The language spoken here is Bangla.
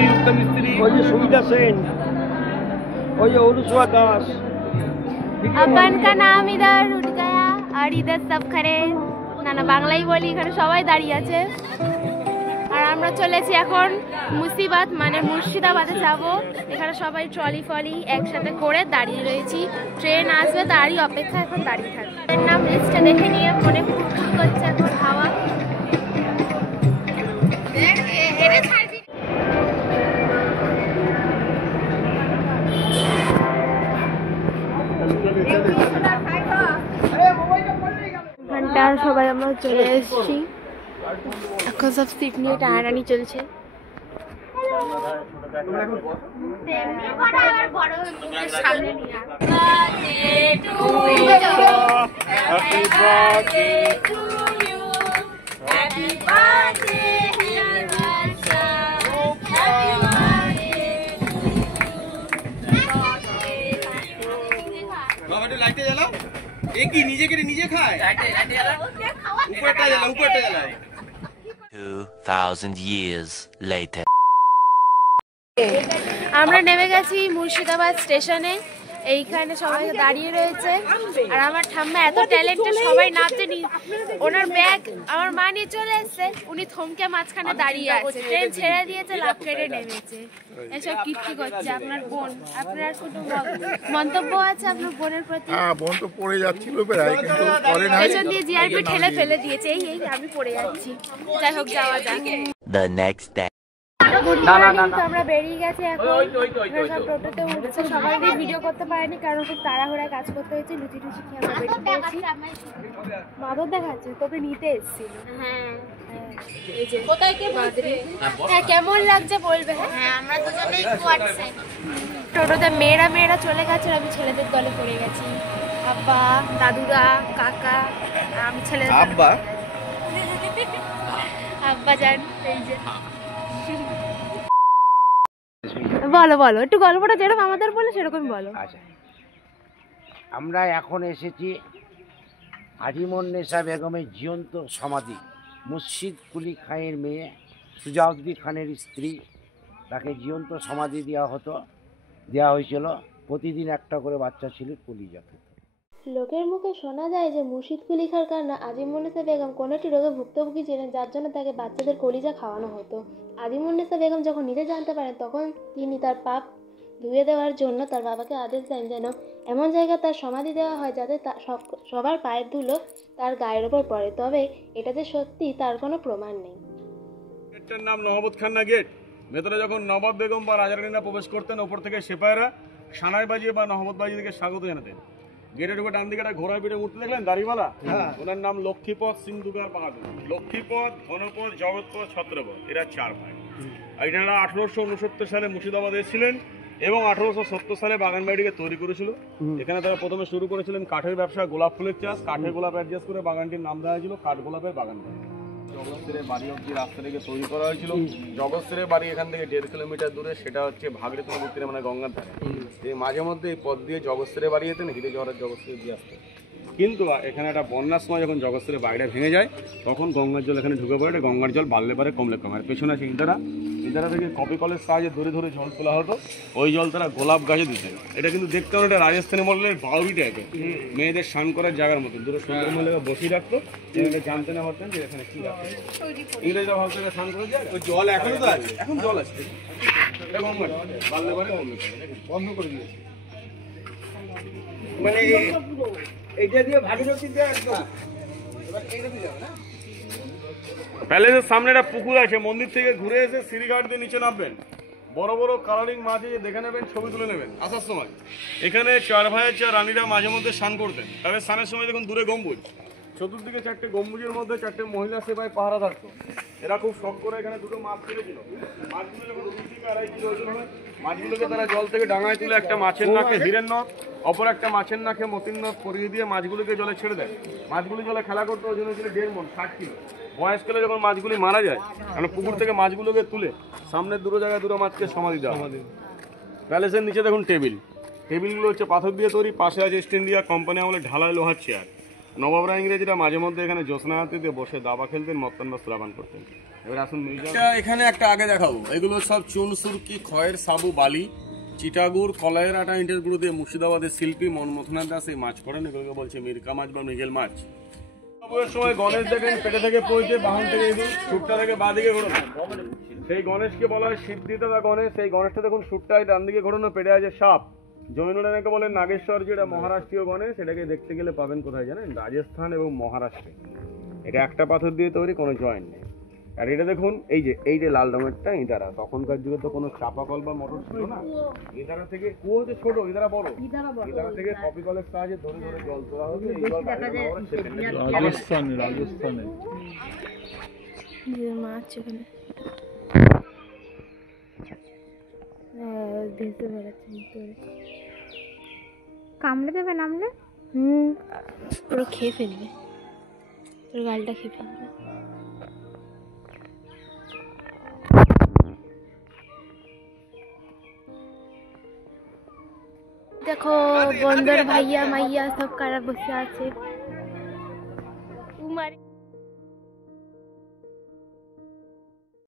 मिस्त्री उत्तम मिस्त्री और ये सुविधा सेन और ये ओलुसवा दास। अपन का नाम इधर उठ गया और इधर सब खड़े ना ना বাংলাই বলি এখানে সবাই দাঁড়িয়ে আছে আর আমরা চলেছি এখন মুর্শিদাবাদ মানে মুর্শিদাবাদে যাব এখানে সবাই ট্রলি ফলি একসাথে করে দাঁড়িয়ে রয়েছি ট্রেন আসবে তারই অপেক্ষা এখন দাঁড়িয়ে থাকি এর নাম লিস্টটা দেখে নিয়ে মনে খুব করছে এখন হাওয়া ঘন্টার সবাই আমরা চলে এসেছি এখন সব সিট নিয়ে টানাটানি চলছে लाइटे जलाओ एक ही नीचे के नीचे खाए लाइटे जलाओ ऊपरটা জ্বালা ऊपरটা জ্বালা 2000 years later আমরা নেমে গেছি মুর্শিদাবাদ স্টেশনে এইখানে সবাই দাঁড়িয়ে রয়েছে আর আমার ঠাম্মা এত ট্যালেন্টেড সবাই নামতে নি ওনার ব্যাগ আমার মা নিয়ে চলে এসেছে উনি থমকে মাঝখানে দাঁড়িয়ে আছে ট্রেন ছেড়ে দিয়েছে লাফ কেটে নেমেছে এসব কি করছে আপনার বোন আপনার কোনো মন্তব্য আছে আপনার বোনের প্রতি হ্যাঁ বোন তো পড়ে যাচ্ছিল প্রায় কিন্তু পরে না পেছন দিয়ে জিআরপি ঠেলে ফেলে দিয়েছে এই আমি পড়ে যাচ্ছি যাই হোক যাওয়া যাক the next day আমরা বেরিয়ে গেছি এখন সব টোটোতে উঠছে সবাই ভিডিও করতে পারেনি কারণ খুব তাড়াহুড়া কাজ করতে হয়েছে লুচি টুচি খেয়ে আমরা বেরিয়ে গেছি মাদর দেখাচ্ছে তোকে নিতে এসেছিল এই যে কোথায় কে মাদরি হ্যাঁ কেমন লাগছে বলবে হ্যাঁ আমরা দুজনেই কোয়ার্টসে টোটোতে মেয়েরা চলে গেছে আর আমি ছেলেদের দলে পড়ে গেছি আব্বা দাদুরা কাকা আমি ছেলে আব্বা জান এই যে বলো বলো একটু গল্পটা যেরকম আমাদের বলে সেরকম বলো আচ্ছা আমরা এখন এসেছি আজিমুন্নেসা বেগমের জীবন্ত সমাধি মুর্শিদ কুলি খানের মেয়ে সুজাউদ্দিন খানের স্ত্রী তাকে জীবন্ত সমাধি দেওয়া হয়েছিল প্রতিদিন একটা করে বাচ্চা ছিল কলিজাতে লোকের মুখে শোনা যায় যে মুর্শিদ কুলি খার কান্না আজিমুন্নেসা বেগম কোনো একটি রোগে ভুক্তভোগী ছিলেন যার জন্য তাকে বাচ্চাদের কলিজা খাওয়ানো হতো আজিমুন্নেসা বেগম যখন নিজে জানতে পারেন তখন তিনি তার পাপ ধুয়ে দেওয়ার জন্য তার বাবাকে আদেশ দেন যেন এমন জায়গায় তার সমাধি দেওয়া হয় যাতে সবার পায়ের ধুলো তার গায়ের ওপর পড়ে তবে এটা যে সত্যি তার কোনো প্রমাণ নেই গেটটার নাম নহবত খান্না গেট ভেতরে যখন নবাব বেগম বা রাজারানীরা প্রবেশ করতেন ওপর থেকে সেপাইরা সানাই বাজিয়ে বা নহবত বাজিয়ে থেকে স্বাগত জানাতেন গেটে ঢুকে ডান দিকে একটা ঘোড়ার পিঠে উঠতে দেখলেন দাড়িওয়ালা ওনার নাম লক্ষ্মীপদ সিং দুগার বাহাদুর লক্ষ্মীপদ ধনপদ জগৎপদ ছত্রপদ এরা 4 ভাই এটা 1869 সালে মুর্শিদাবাদে এসেছিলেন এবং 1870 সালে বাগানবাড়িটিকে তৈরি করেছিল এখানে তারা প্রথমে শুরু করেছিলেন কাঠের ব্যবসা গোলাপ ফুলের চাষ কাঠের গোলাপ অ্যাডজাস্ট করে বাগানটির নাম দেওয়া হয়েছিল কাঠ গোলাপের বাগান জগৎসেরের বাড়ি অব্দি রাস্তা থেকে তৈরি করা হয়েছিল জগৎসেরের বাড়ি এখান থেকে 1.5 কিলোমিটার দূরে সেটা হচ্ছে ভাগীরথী নদীর তীরে মানে গঙ্গার ধারে এই মাঝে মধ্যে এই পথ দিয়ে জগৎসেরের বাড়ি যেতেন হিরে জহরের জগৎসের দিয়ে আসতেন কিন্তু এখানে একটা বন্যার সময় যখন জগৎসেরের বাড়িটা ভেঙে যায় তখন গঙ্গার জল এখানে ঢুকে পড়ে গঙ্গার জল বাড়লে পারে কমলে কমে আর পেছনে আছে ইদারা থেকে কপি কলের সাহায্যে ধরে ধরে জল তোলা হতো ওই জল তারা গোলাপ গাছে দিতে এটা কিন্তু দেখতে হবে এটা রাজস্থানী মডেলের বাউরি টাইপের মেয়েদের স্নান করার জায়গার মতো দূরে সুন্দর মহিলাকে বসিয়ে রাখতো এটা জানতে না পারতেন যে এখানে কি রাখতো ইংরেজরা ভাবতো স্নান করার জায়গা ওই জল এখনো তো আছে এখন জল আছে এটা গঙ্গার বাড়লে পারে কমলে বন্ধ করে দিয়েছে মানে এইটা দিয়ে ভাগীরথী দিয়ে একদম এবার এইটা দিয়ে যাবে না প্যালেসের সামনে একটা পুকুর আছে মন্দির থেকে ঘুরে এসে সিঁড়িঘাট দিয়ে নিচে নামবেন বড় বড় কালারিং মাছ দেখে নেবেন ছবি তুলে নেবেন আসার সময় এখানে 4 ভাইয়ের 4 রানীরা মাঝে মধ্যে স্নান করতেন তাদের স্নানের সময় দেখুন দূরে গম্বুজ চতুর্দিকে 4টে গম্বুজের মধ্যে 4টে মহিলা সেবায় পাহারা থাকতো এরা খুব শখ করে এখানে দুটো মাছ ছেড়েছিল মাছগুলো যখন 2 থেকে 2.5 কিলো ওজন হয় মাছগুলোকে তারা জল থেকে ডাঙায় তুলে একটা মাছের নাকে হীরের নথ অপর একটা মাছের নাকে মতির নথ পরিয়ে দিয়ে মাছগুলোকে জলে ছেড়ে দেয় মাছগুলি জলে খেলা করতে ওজন হয়েছিল 1.5 মণ 60 কিলো বয়সকালে যখন মাছগুলি মারা যায় কারণ পুকুর থেকে মাছগুলোকে তুলে সামনের দুটো জায়গায় দুটো মাছকে সমাধি দেওয়া প্যালেসের নিচে দেখুন টেবিলগুলো হচ্ছে পাথর দিয়ে তৈরি পাশে আছে স্ট্যান্ড দিয়া কোম্পানি আমলে ঢালাই লোহার চেয়ার নবাবরা ইংরেজিরা মাঝে মধ্যে এখানে জ্যোৎস্নারাত্রিতে বসে দাবা খেলতেন, মত্তান বা স্লাবান করতেন। এবার আসুন মিউজিয়াম। এখানে একটা আগে দেখাবো, এগুলো সব চুন, সুরকি, খয়ের সাবু, বালি, চিটাগুড়, কলাইয়ের আটা, ইটের গুঁড়ো দিয়ে মুর্শিদাবাদের শিল্পী মনমথনাথ দাস এই মাছ করেন। এগুলোকে বলছে মিরকা মাছ বা মৃগেল মাছ। নবাবের সময় গণেশ দেখেন পেটে থেকে পড়তে, বাহন থেকে সুরটা থেকে বাঁ দিকে ঘোরানো, সেই গণেশকে বলা হয় সিদ্ধিতা বা গণেশ। সেই গণেশটা দেখুন সুরটায় ডান দিকে ঘোরানো, পেটে আছে সাপ। জৈনরা নাকি বলেন নাগেশ্বর, যেটা মহারাষ্ট্রীয় গণেশ। এটাকে দেখতে গেলে পাবেন কোথায় জানেন? রাজস্থান এবং মহারাষ্ট্রে। এটা একটা পাথর দিয়ে তৈরি, কোনো জয়েন্ট নেই। আর এটা দেখুন, এই যে লাল রঙেরটা ইদারা। তখনকার যুগে তো কোনো চাপাকল বা মোটর ছিল না, ইদারা থেকে কুয়ো হচ্ছে ছোট, ইদারা বড়, ইদারা থেকে কপি কলের সাহায্যে ধরে ধরে জল তোলা হতো। এই জল রাজস্থানে মাছ ওখানে ভেসে বেড়াচ্ছে। কামড়ে দেবে নামলে পুরো খেয়ে ফেলবে, তোর গালটা খেয়ে ফেলবে। দেখো বন্দর ভাইয়া মাইয়া সব কারা বসে আছে।